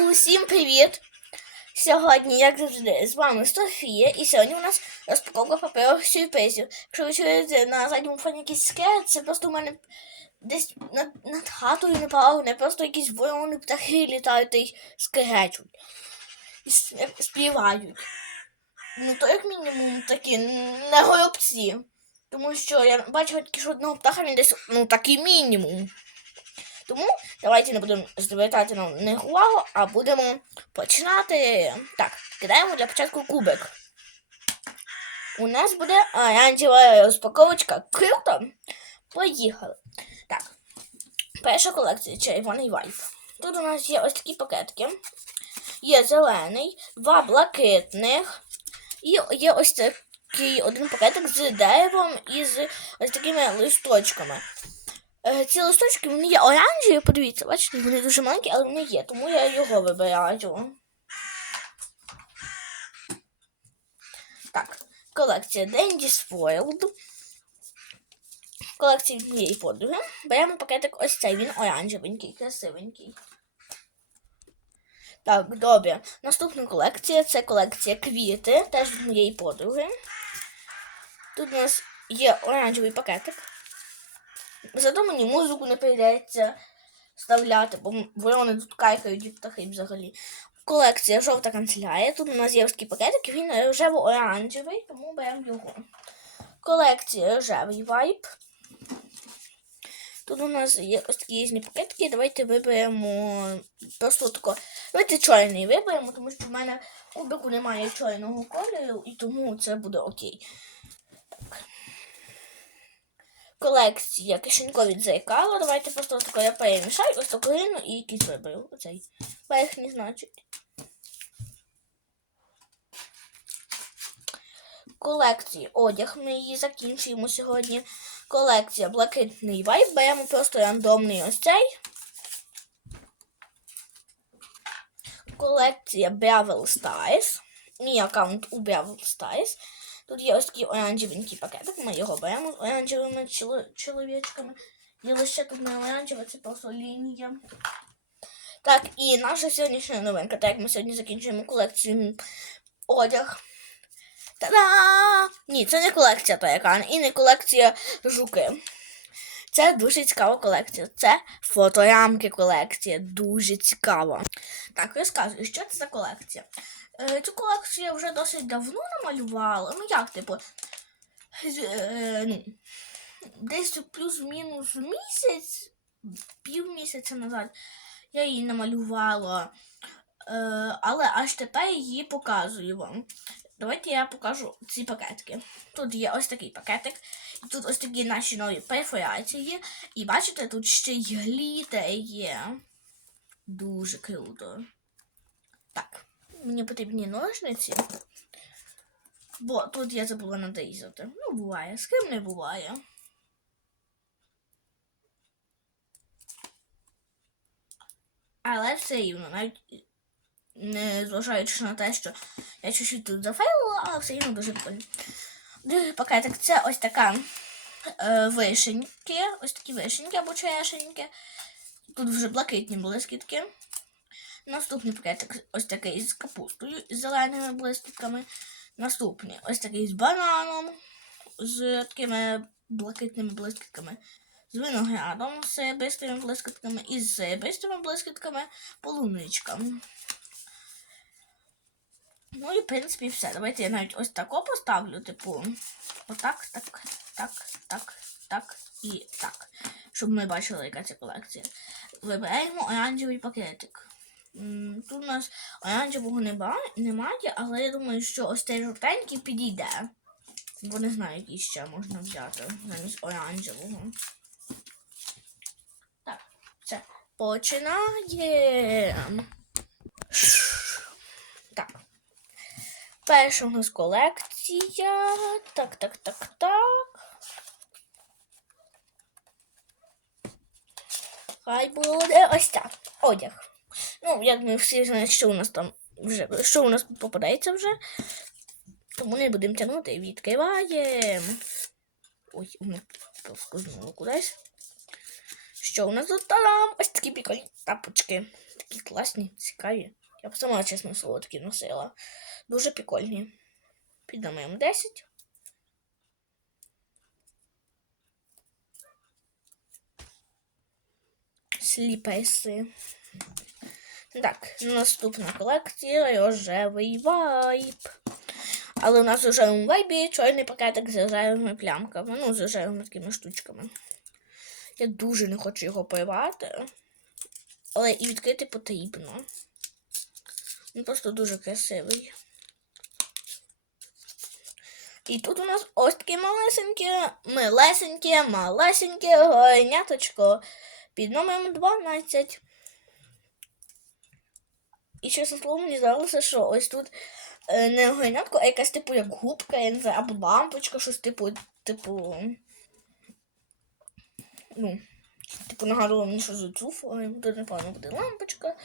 Усім привіт! Сьогодні, як завжди, з вами Софія, і сьогодні у нас розпаковка паперових сюрпризів. Якщо ви чуєте на задньому фоні якийсь скелет, це просто у мене десь над, над хатою не палавне, просто якісь ворони птахи літають та й скречуть. І співають. Ну, то як мінімум такі не горобці. Тому що я бачила тільки що одного птаха, він десь, ну, такий мінімум. Тому давайте не будемо звертати на них увагу, а будемо починати. Так, кидаємо для початку кубик. У нас буде оранжева розпаковочка. Круто. Поїхали. Так. Перша колекція червоний вайп. Тут у нас є ось такі пакетики. Є зелений, два блакитних. І є ось такий один пакетик з деревом і з ось такими листочками. Е, Ці листочки вони є оранжеві, подивіться, бачите, вони дуже маленькі, але вони є, тому я його вибираю. Так, колекція Денді Spoiled. Колекція моєї подруги. Беремо пакетик ось цей, він оранжевенький, красивенький. Так, добре. Наступна колекція це колекція квіти, теж від моєї подруги. Тут у нас є оранжевий пакетик. Зато мені музику не прийдеться вставляти, бо ворони тут кайкають і птахи взагалі. Колекція жовта канцелярія. Тут у нас є такий пакетик, він рожево-оранжевий, тому беремо його. Колекція рожевий вайп. Тут у нас є ось такі різні пакетики. Давайте виберемо просто тако. Давайте чорний виберемо, тому що в мене у бику немає чорного кольору, і тому це буде окей. Колекція кишенькові дзеркала. Давайте просто тако я перемішаю, ось таку глину і якийсь виберу. Оцей верхній, значить. Колекції одяг. Ми її закінчуємо сьогодні. Колекція блакитний вайб. Беремо просто рандомний ось цей. Колекція Бравл Stars. Мій аккаунт у Бравл Stars. Тут є ось такий оранжевенький пакетик. Ми його беремо з оранжевими чоловічками. І лише тут не оранжева, це просто лінія. Так, і наша сьогоднішня новинка. Так як ми сьогодні закінчуємо колекцію одяг. Та-да! Ні, це не колекція таракан і не колекція жуки. Це дуже цікава колекція. Це фоторамки колекція. Дуже цікава. Так, розказую, що це за колекція. Е, Цю колекцію я вже досить давно намалювала. Ну як, типу, е, ну, десь плюс-мінус місяць, пів місяця назад я її намалювала. Е, але аж тепер її показую вам. Давайте я покажу ці пакетики. Тут є ось такий пакетик, і тут ось такі наші нові перфорації. І бачите, тут ще й глітер є. Дуже круто. Так, мені потрібні ножниці. Бо тут я забула надрізати. Ну, буває, з ким не буває. Але все рівно, навіть не зважаючи на те, що я чуть-чуть тут зафейлила, але все рівно дуже прикольно. Другий пакетик це ось така е, вишеньки, ось такі вишеньки або черешеньки. Тут вже блакитні блискітки. Наступний пакетик ось такий з капустою, з зеленими блискітками. Наступний ось такий з бананом, з такими блакитними блискітками. З виноградом, з серебристими блискітками і з серебристими блискітками полуничка. Ну і в принципі все. Давайте я навіть ось тако поставлю, типу, отак, так, так, так, так і так. Щоб ми бачили, яка це колекція. Вибираємо оранжевий пакетик. Тут у нас оранжевого немає, але я думаю, що ось цей жовтенький підійде. Бо не знаю, який ще можна взяти замість оранжевого. Так, все. Починаємо. Так. Перша у нас колекція. Так, так, так, так. Хай буде ось так. Одяг. Ну, як ми всі знаємо, що у нас там вже, що у нас попадається вже. Тому не будемо тягнути. Відкриваємо. Ой, воно повскознуло кудись. Що у нас тут? Та-дам! Ось такі прикольні тапочки. такі класні, цікаві. Я б сама, чесно, солодкі носила. Дуже прикольні. Піднімаємо 10. Сліпайси. Так, наступна колекція рожевий вайп. Але у нас в рожевому вайбі чорний пакетик з рожевими плямками. Ну, з рожевими такими штучками. Я дуже не хочу його поривати. Але і відкрити потрібно. Він просто дуже красивий. І тут у нас ось таке малесеньке, милесеньке, малесеньке горняточко під номером 12. І чесно слово, мені здалося, що ось тут е, не горнятко, а якась типу як губка, я не знаю, або лампочка, щось типу, типу. Ну, типу нагадувало мені, що за цуфою. Тут, напевно, буде лампочка.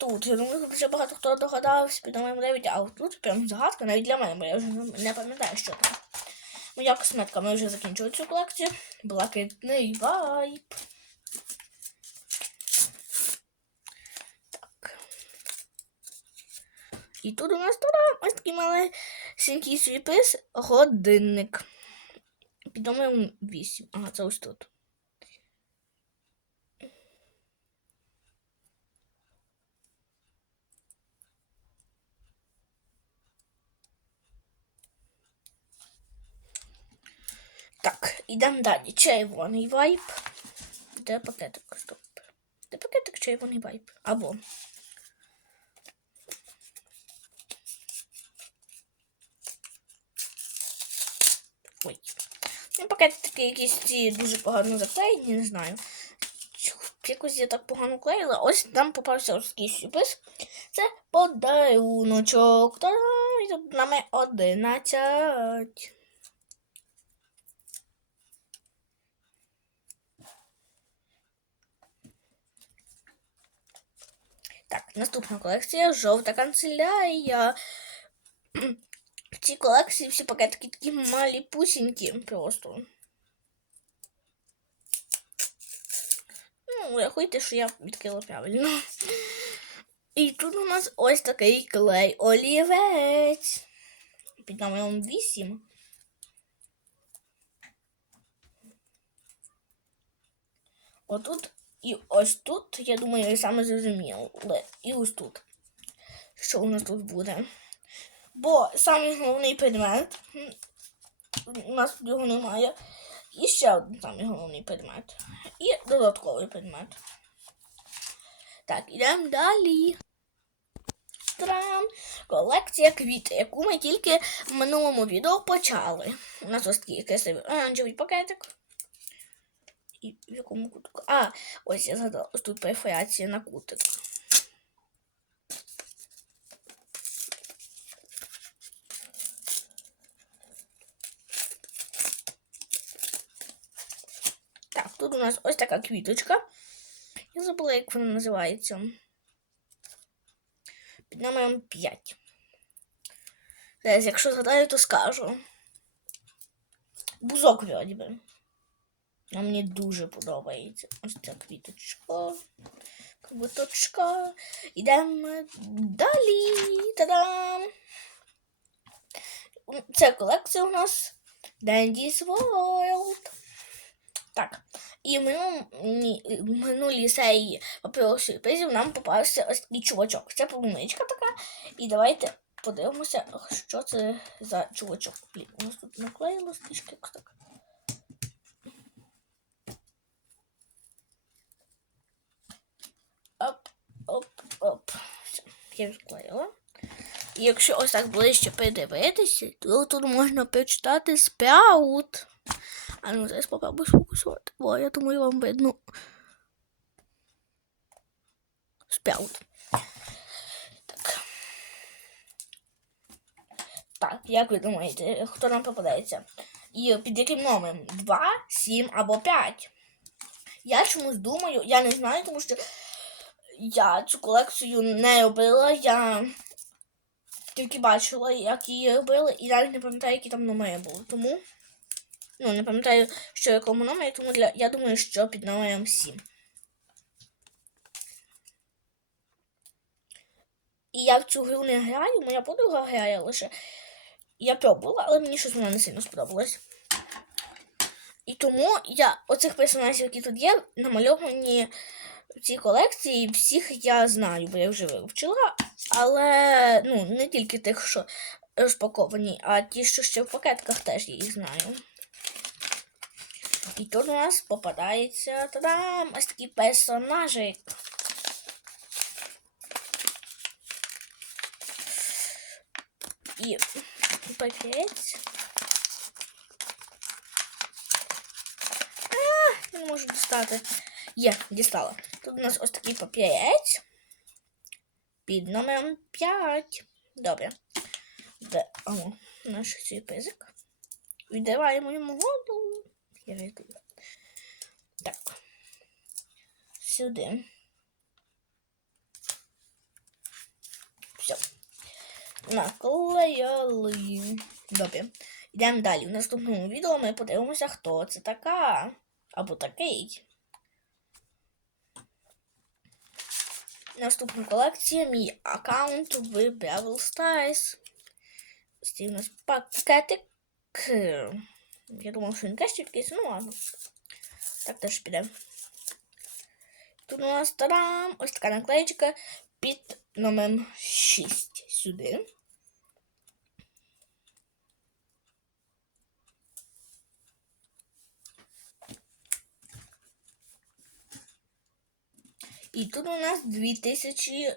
Тут, я думаю, вже багато хто догадався, під номером 9, а от тут прям загадка навіть для мене, бо я вже не пам'ятаю, що там. Моя косметика, ми вже закінчили цю колекцію. Блакитний вайп. Так. І тут у нас тара, ось такий малесенький сюрприз, годинник. Під номером 8. Ага, це ось тут. Так, ідемо далі. Червоний вайп. Де пакетик? Стоп. Де пакетик червоний вайп? Або. Ой. Ну, пакети такі якісь ці дуже погано заклеєні, не знаю. Якось я так погано клеїла. Ось там попався ось такий сюрприз. Це подаруночок. Тут нами 11. Так, наступна колекція жовта канцелярія. В цій колекції всі пакетики такі малі пусінькі просто. Ну, рахуйте, що я відкрила правильно. І тут у нас ось такий клей олівець. Під номером 8. Отут і ось тут, я думаю, саме зрозуміло. І ось тут. Що у нас тут буде? Бо самий головний предмет. У нас тут його немає. І ще один самий головний предмет. І додатковий предмет. Так, ідемо далі. Трам! Колекція квіти, яку ми тільки в минулому відео почали. У нас ось такий красивий оранжевий пакетик. І в якому кутку? А, ось я згадала, ось тут перфорація на кутик. Так, тут у нас ось така квіточка. Я забула, як вона називається. Під номером 5. Зараз, якщо згадаю, то скажу. Бузок вроді би. А мені дуже подобається. Ось ця квіточка. Квіточка. Ідемо далі. Та-дам! Це колекція у нас Dandy's World. Так. І в минулій, серії папіру сюрпризів нам попався ось такий чувачок. Це полуничка така. І давайте подивимося, що це за чувачок. Блін, у нас тут наклеїлось трішки так. Я відклеїла. І якщо ось так ближче придивитися, то тут можна прочитати спраут. А ну зараз попробую сфокусувати. Бо я думаю, вам видно. Спраут. Так. Так, як ви думаєте, хто нам попадається? І під яким номером? 2, 7 або 5? Я чомусь думаю, я не знаю, тому що я цю колекцію не робила. Я тільки бачила, як її робили, і навіть не пам'ятаю, які там номери були. Тому. Ну, не пам'ятаю, що якому номері, тому для, я думаю, що під номером 7. І я в цю гру не граю, моя подруга грає лише. Я пробувала, але мені щось вона не сильно сподобалось. І тому я оцих персонажів, які тут є, намальовані цій колекції, всіх я знаю, бо я вже вивчила. Але ну, не тільки тих, що розпаковані, а ті, що ще в пакетках, теж я їх знаю. І тут у нас попадається та-дам, ось такий персонажик. І пакет. А, не можу дістати. Є, дістала. Тут у нас ось такий папірець. Під номером 5. Добре. Де о, наш цей пизик. Відриваємо йому голову. Я рятую. Так. Сюди. Все. Наклеїли. Добре. Йдемо далі. В наступному відео ми подивимося, хто це така. Або такий. Наступна колекція мій аккаунт в Stars. Ось цей у нас пакетик. Я думав, що він теж якийсь, ну ладно. Так теж піде. Тут у нас тарам, ось така наклеєчка під номером 6 сюди. І тут у нас 2000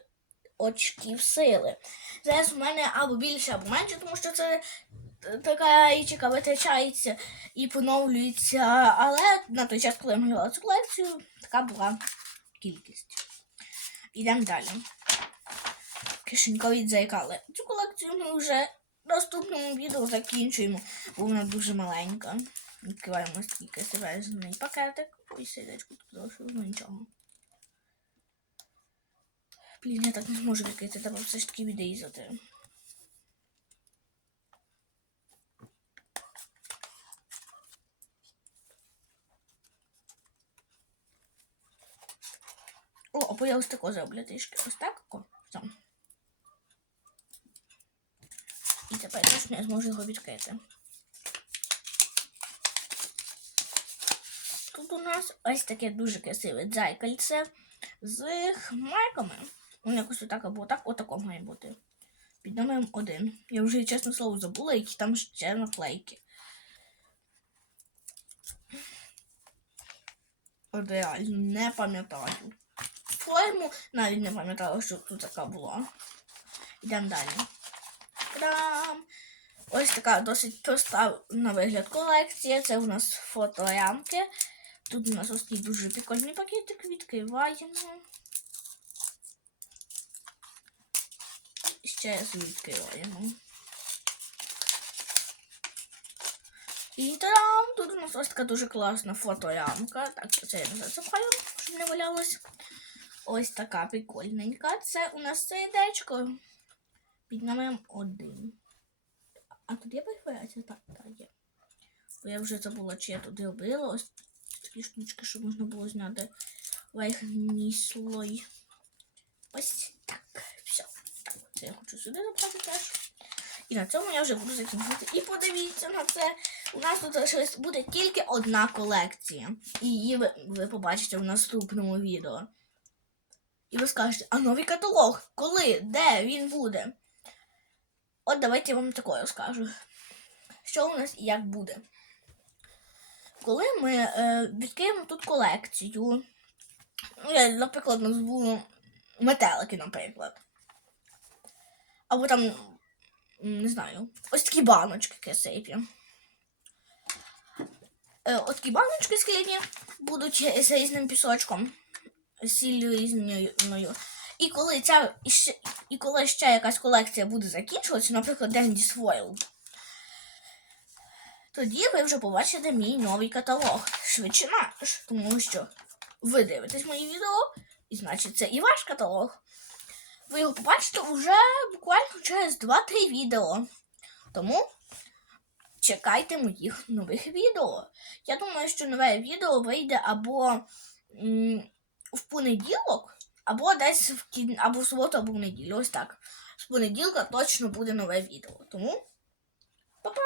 очків сили. Зараз у мене або більше, або менше, тому що це т- така яєчка витрачається і поновлюється. Але на той час, коли я малювала цю колекцію, така була кількість. Йдемо далі. Кишенькові дзеркали. Цю колекцію ми вже в наступному відео закінчуємо, бо вона дуже маленька. Відкриваємо такий красивезний пакетик. Ой, сердечко тут залишилось, ну нічого. Блін, я так не зможу відкрити, треба все ж таки відрізати. О, або я ось тако зроблю трішки. Ось так. О, все. І тепер точно я зможу його відкрити. Тут у нас ось таке дуже красиве дзеркальце з хмарками. Воно якось отак або так, отако має бути. Під номером один. Я вже чесно слово забула, які там ще наклейки. Реально не пам'ятаю. Форму навіть не пам'ятала, що тут така була. Йдемо далі. Та-дам! Ось така досить проста на вигляд колекція. Це у нас фоторамки. Тут у нас ось такий дуже прикольний пакетик. Відкриваємо. Ще відкриваємо. І там тут у нас ось така дуже класна фоторамка. Так, це я не засипаю, щоб не валялось. Ось така прикольненька. Це у нас сердечко під номером один. А тут є перфорація? Так, так, є. Бо я вже забула, чи я тут робила. Ось такі штучки, щоб можна було зняти верхній слой. Ось так. Я хочу сюди забрати теж. І на цьому я вже буду закінчувати. І подивіться на це. У нас тут залишилась буде тільки одна колекція. І її ви, ви побачите в наступному відео. І ви скажете, а новий каталог? Коли? Де він буде? От давайте я вам таке розкажу. Що у нас і як буде. Коли ми е, відкриємо тут колекцію, я, наприклад, назву метелики, наприклад. Або там, не знаю, ось такі баночки красиві. Е, от такі баночки скляні будуть з різним пісочком, сіллю різною. І коли ця і ще, і коли ще якась колекція буде закінчуватися, наприклад, Dandy's World, тоді ви вже побачите мій новий каталог. Швидше наш, тому що ви дивитесь мої відео, і значить це і ваш каталог. Ви його побачите вже буквально через 2-3 відео. Тому чекайте моїх нових відео. Я думаю, що нове відео вийде або м, в понеділок, або десь в кін... або в суботу, або в неділю. Ось так. З понеділка точно буде нове відео. Тому па-па!